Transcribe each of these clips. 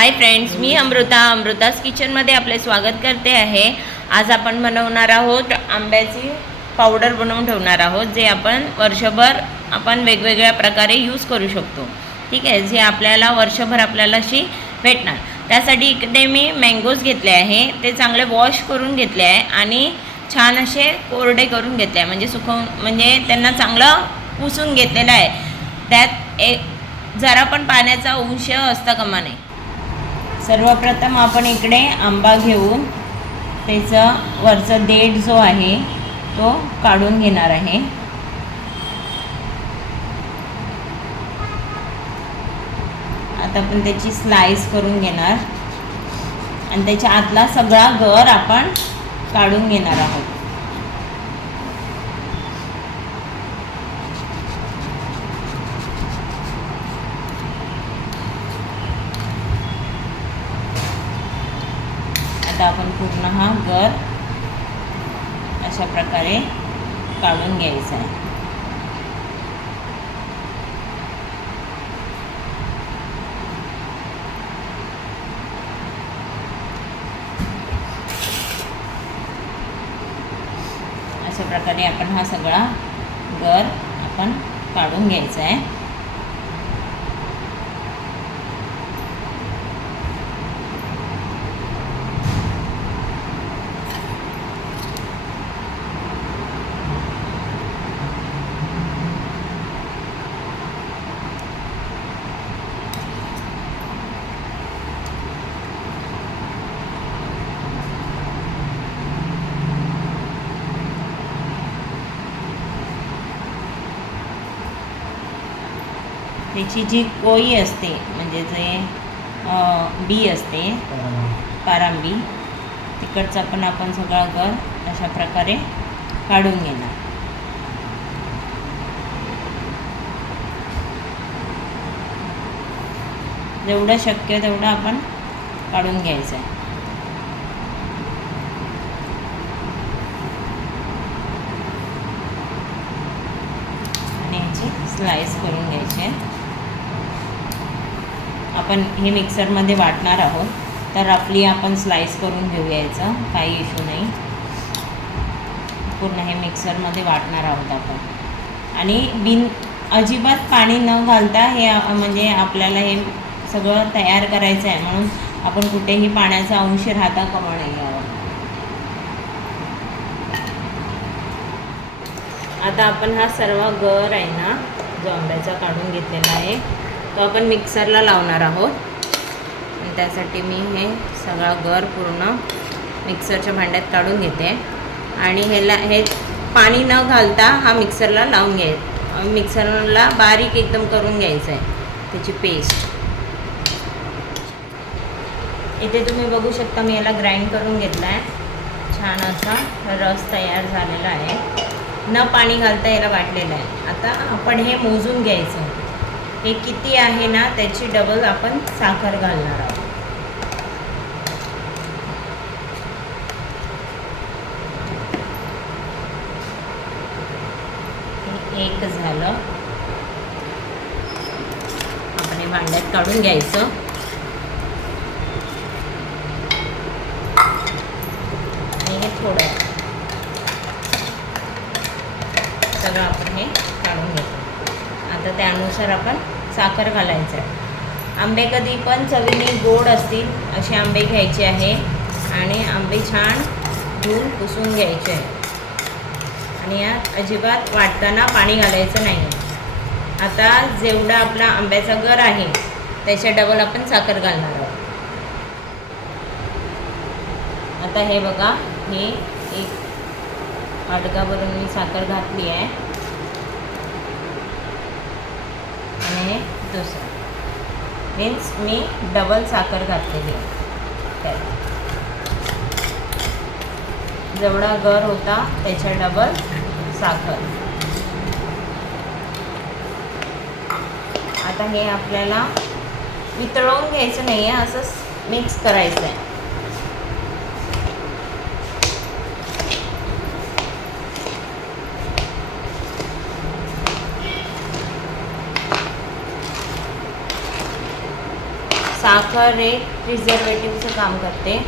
Hi friends, मी अमृतास किचनमध्ये आपले स्वागत करते आहे। आज आपण बनवणार आहोत आंब्याची पावडर बनवून ठेवणार आहोत, जे आपण वर्षभर वेगवेगळ्या प्रकारे यूज करू शकतो। ठीक आहे, जे आपल्याला वर्षभर आपल्याला अशी भेटणार। त्यासाठी इकडे मी मँगोज घेतले आहे, ते चांगले वॉश करून घेतले आहे आणि छान असे कोरडे करून घेतले आहे, म्हणजे त्यांना चांगलं पुसून घेतलेलं आहे। त्यात जरा पण पाण्याचा अंश असता कामा नये। सर्वप्रथम आपण इकडे आंबा घेऊन त्याचा वरचा देठ जो आहे तो काढून घेणार आहे। आता आपण त्याची स्लाइस करून घेणार आणि त्याच्या आतला सगळा गर आपण काढून घेणार आहोत। आता आपण पूर्ण हा गर अशा प्रकारे काढून घ्यायचा आहे। अशा प्रकारे आपण हा सगळा गर आपण काढून घ्यायचा आहे। त्याची जी कोई असते, म्हणजे जे बी असते पारांबी, तिकडचा पण आपण सगळा गर अशा प्रकारे काढून घेणार। जेवढं शक्य तेवढं आपण काढून घ्यायचं आहे। आणि याची स्लाइस करून घ्यायची आहे। आपण हे मिक्सरमध्ये वाटणार आहोत, तर आपली आपण स्लाइस करून घेऊया, याचं काही इश्यू नाही। पूर्ण हे मिक्सरमध्ये वाटणार आहोत आपण, आणि अजिबात पाणी न घालता हे म्हणजे आपल्याला हे सगळं तयार करायचं आहे, म्हणून आपण कुठेही पाण्याचा अंश राहता कामा नये यावर। आता आपण हा सर्व गर आहे ना, जो आंब्याचा काढून घेतलेला आहे, तो आपण मिक्सरला लावणार आहोत। आणि त्यासाठी मी हे सगळा गर पूर्ण मिक्सरच्या भांड्यात काढून घेते आणि हे पाणी न घालता हा मिक्सरला लावून मिक्सरला बारीक एकदम करून घ्यायचं आहे, त्याची पेस्ट। इथे तुम्ही बघू शकता, मी याला ग्राइंड करून घेतला आहे। छान असा रस तयार झालेला आहे, न पाणी घालता याला वाटलेलं आहे। आता आपण हे मोजून घ्यायचं, हे किती आहे ना त्याची डबल आपण साखर घालणार आहोत। एक झालं, आपण हे भांड्यात काढून घ्यायचं। आणि हे थोडं सगळं आपण हे काढून घेतो। आता त्यानुसार आपण साखर घालायचं आहे। आंबे कधी पण चवीने गोड असतील असे आंबे घ्यायचे आहे, आणि आंबे छान धुवून पुसून घ्यायचे आहे, आणि यात अजिबात वाटताना पाणी घालायचं नाही। आता जेवढा आपला आंब्याचा गर आहे त्याच्या डबल आपण साखर घालणार आहोत। आता हे बघा, हे एक अडकाभरून मी साखर घातली आहे, आणि दुसरं मीन्स मी डबल साखर घातलेली आहे। जेवढा गर होता त्याच्या डबल साखर। आता हे आपल्याला वितळवून घ्यायचं नाही आहे, असंच मिक्स करायचं आहे। साखर हे प्रिझर्वेटिव्हचं काम करते.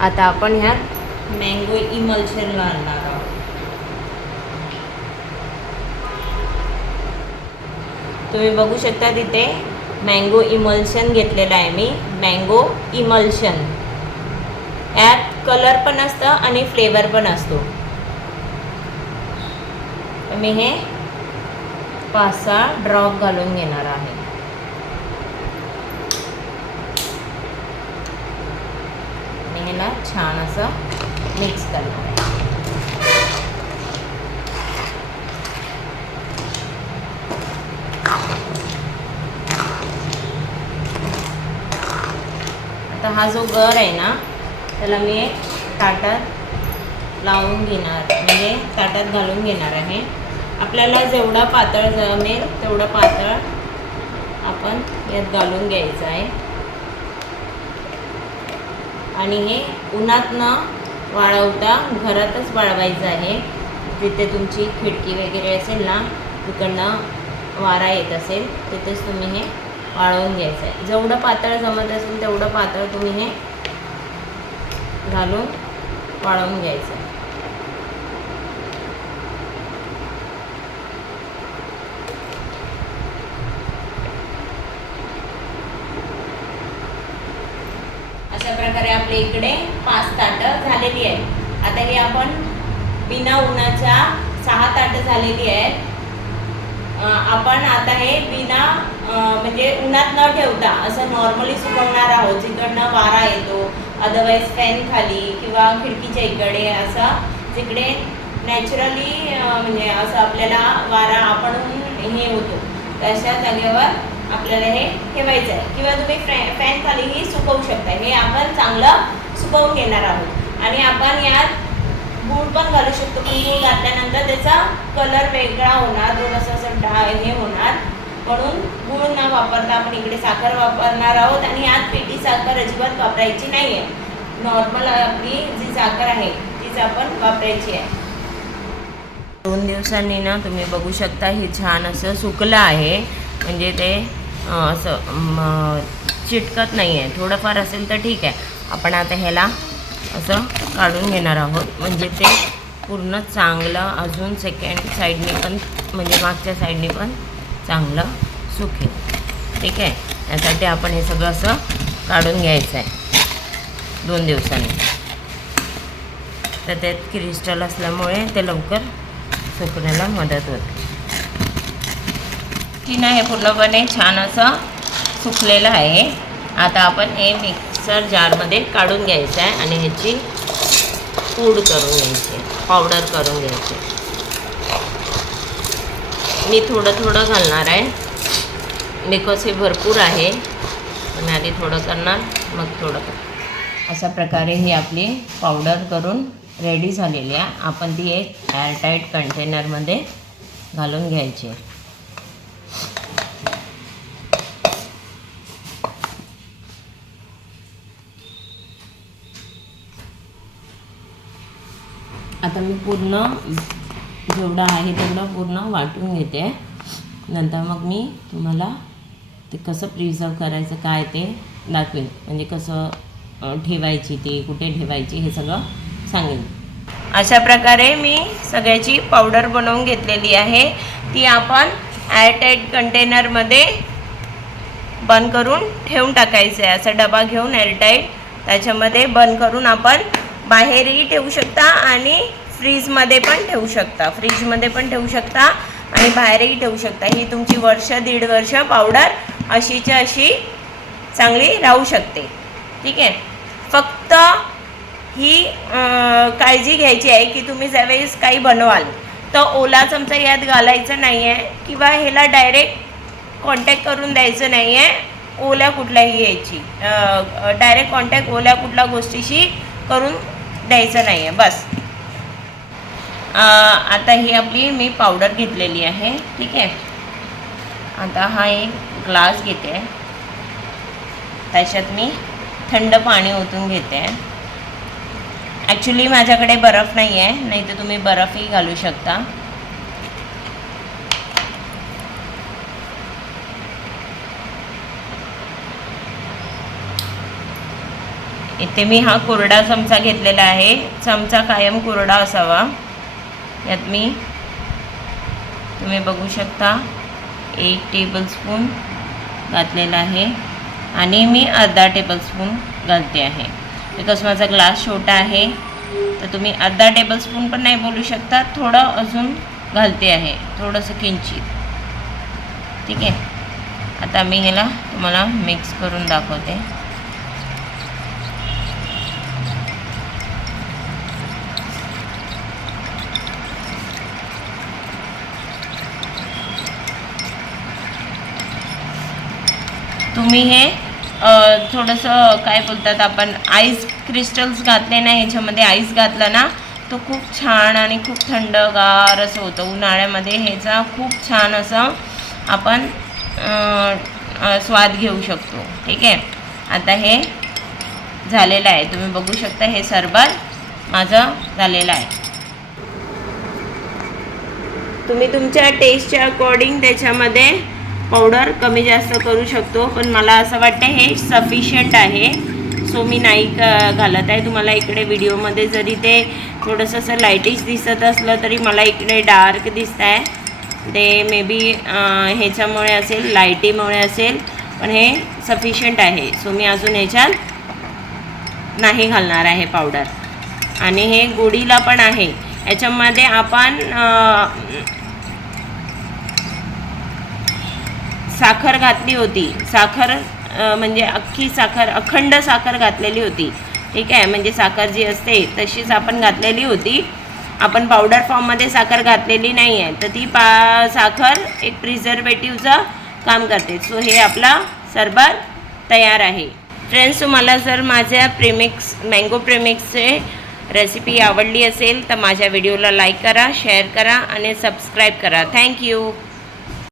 आता आपण ह्यात मँगो इमल्शन घालणार आहोत. तुम्ही बघू शकता तिथे मँगो इमल्शन घेतलेलं आहे मी. मँगो इमल्शन यात कलर पण असतं आणि फ्लेवर पण असतो. मी हे 5-6 ड्रॉप घालून घेणार आहे. आणि ह्याला छान असं मिक्स करणार आहे. आता हा जो गर आहे ना त्याला मी एक ताटात लावून घेणार, म्हणजे ताटात घालून घेणार आहे. आपल्याला जेवढा पातळ जमेल तेवढं पातळ आपण यात घालून घ्यायचं आहे. आणि हे उन्हात न वाळवता घरातच वाळवायचं आहे. जिथे तुमची खिडकी वगैरे असेल ना, तिकडनं वारा येत असेल तिथेच तुम्ही हे वाळवून घ्यायचं आहे. जेवढं पातळ जमत असेल तेवढं पातळ तुम्ही हे घालून वाळवून घ्यायचं आहे. अशा प्रकारे आपल्या इकडे 5 ताटं झालेली आहेत. आता हे आपण बिना उन्हाच्या 6 ताटं झालेली आहेत. आपण आता हे बिना म्हणजे उन्हात न ठेवता असं नॉर्मली सुकवणार आहोत. जिकडनं वारा येतो, अदरवाईज फॅन खाली किंवा खिडकीच्या इकडे असं जिकडे नॅचरली म्हणजे असं आपल्याला वारा आपण हे होतो तशा जागेवर आपल्याला हे ठेवायचं आहे. किंवा तुम्ही फॅन खालीही सुकवू शकता. हे आपण चांगलं सुकवून घेणार आहोत. आणि आपण यात गूळ पण घालू शकतो, पण गूळ घातल्यानंतर त्याचा कलर वेगळा होणार, थोडंसं असं हे होणार. म्हणून गूळ न वापरता आपण इकडे साखर वापरणार आहोत. आणि यात पिठी साखर अजिबात वापरायची नाही आहे. नॉर्मल आपली जी साखर आहे तीच आपण वापरायची आहे. 2 दिवसांनी ना तुम्ही बघू शकता हे छान असं सुकलं आहे. म्हणजे ते असं चिटकत नाही आहे. थोडंफार असेल तर ठीक आहे. आपण आता ह्याला असं काढून घेणार आहोत. म्हणजे ते पूर्ण चांगलं अजून सेकंड साईडने पण म्हणजे मागच्या साईडने पण चांगलं सुकेल. ठीक आहे. यासाठी आपण हे सगळं असं काढून घ्यायचं आहे 2 दिवसांनी. तर त्यात क्रिस्टल असल्यामुळे ते लवकर सुकण्याला मदत होते. की नाही, हे पूर्णपणे छान असं सुकलेलं आहे. आता आपण हे मिक्सर जारमध्ये काढून घ्यायचं आहे आणि ह्याची पूड करून घ्यायची, पावडर करून घ्यायची. मी थोडं घालणार आहे बिकॉज हे भरपूर आहे. मी आधी थोडं करणार मग थोडं करणार. अशा प्रकारे ही आपली पावडर करून रेडी झालेली आहे. आपण ती एक एअरटाईट कंटेनरमध्ये घालून घ्यायची. आता मी पूर्ण जेवढं आहे तेवढं पूर्ण वाटून घेते. नंतर मग मी तुम्हाला ते कसं प्रिझर्व करायचं काय ते दाखवेन. म्हणजे कसं ठेवायची, ती कुठे ठेवायची हे सगळं सांगेन. अशा प्रकारे मी सगळ्याची पावडर बनवून घेतलेली आहे. ती आपण एअरटाईट कंटेनरमध्ये बंद करून ठेवून टाकायचं आहे. असा डबा घेऊन एअरटाईट त्याच्यामध्ये बंद करून आपण बाहेरही ठेवू शकता आणि फ्रीजमध्ये पण ठेवू शकता. फ्रीजमध्ये पण ठेवू शकता आणि बाहेरही ठेवू शकता. ही तुमची 1-1.5 वर्ष पावडर अशीच्या अशी चांगली राहू शकते. ठीक आहे. फक्त ही काळजी घ्यायची आहे की तुम्ही ज्यावेळेस काही बनवाल तर ओला चमचा यात घालायचा नाही आहे किंवा ह्याला डायरेक्ट कॉन्टॅक्ट करून द्यायचं नाही आहे ओल्या कुठल्याही याची. डायरेक्ट कॉन्टॅक्ट ओल्या कुठल्या गोष्टीशी करून द्यायचं नाही आहे बस. आता ही आपली मी पावडर घेतलेली आहे. ठीक आहे. आता हा एक ग्लास घेते, त्याच्यात मी थंड पाणी ओतून घेते. ॲक्च्युली माझ्याकडे बर्फ नाही आहे, नाही तर तुम्ही बर्फही घालू शकता. इथे मी हा कोरडा चमचा घेतलेला आहे. चमचा कायम कोरडा असावा. यात मी तुम्ही बघू शकता 1 टेबलस्पून घातलेला आहे आणि मी अर्धा टेबलस्पून घालते आहे. बिकॉज माझा ग्लास छोटा आहे तर तुम्ही अर्धा टेबलस्पून पण नाही बोलू शकता. थोडं अजून घालते आहे, थोडंसं किंचित. ठीक आहे. आता मी ह्याला तुम्हाला मिक्स करून दाखवते. तुम्ही हे थोडंसं काय बोलतात आपण आईस क्रिस्टल्स घातले ना, ह्याच्यामध्ये आईस घातलं ना तो खूप छान आणि खूप थंडगार असं होतं. उन्हाळ्यामध्ये ह्याचा खूप छान असं आपण स्वाद घेऊ शकतो. ठीक आहे. आता हे झालेलं आहे, तुम्ही बघू शकता. हे सरबत माझं झालेलं आहे. तुम्ही तुमच्या टेस्टच्या अकॉर्डिंग त्याच्यामध्ये पावडर कमी जास्त करू शकतो, पण मला असं वाटतं हे सफिशियंट आहे. सो मी नाही घालत आहे. तुम्हाला इकडे व्हिडिओमध्ये जरी ते थोडंसं असं लाईटिश दिसत असलं तरी मला इकडे डार्क दिसत आहे. ते मे बी ह्याच्यामुळे असेल, लाईटीमुळे असेल, पण हे सफिशियंट आहे. सो मी अजून ह्याच्यात नाही घालणार आहे पावडर. आणि हे गोडीला पण आहे. याच्यामध्ये आपण साखर घातली होती. साखर म्हणजे अख्खी साखर, अखंड साखर घातलेली होती. ठीक आहे. म्हणजे साखर जी असते तशीच आपण घातलेली होती. आपण पावडर फॉर्ममध्ये साखर घातलेली नाही आहे. तर ती साखर एक प्रिझर्वेटिव्हचं काम करते. सो हे आपला सरबत तयार आहे. फ्रेंड्स, तुम्हाला जर माझ्या प्रेमिक्स मँगो प्रेमिक्सचे रेसिपी आवडली असेल तर माझ्या व्हिडिओला लाईक करा, शेअर करा आणि सबस्क्राईब करा. थँक्यू.